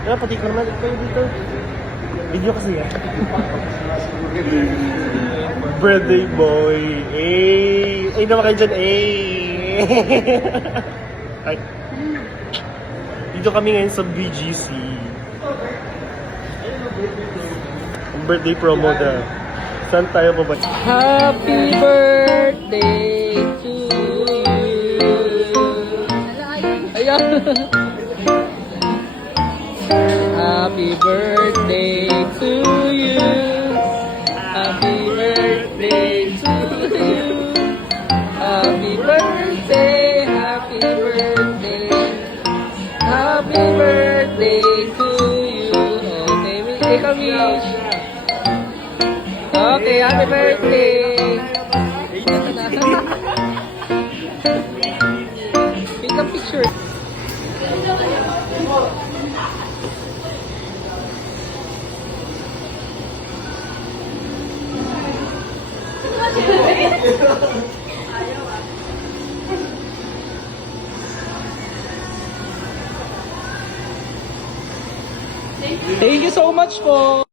Kaya pati ka naman kayo dito. Video kasi yan. Birthday boy. Eh. Ay naman kayo dyan. Eh. Ay. Dito kami ngayon sa BGC. Ang birthday promo na. Saan tayo pa ba? Happy birthday to you. Ayan. Happy birthday to you. Happy birthday to you. Happy birthday, happy birthday. Happy birthday to you. Okay, we take a wish. Okay, happy birthday. Take a picture. Thank you so much po.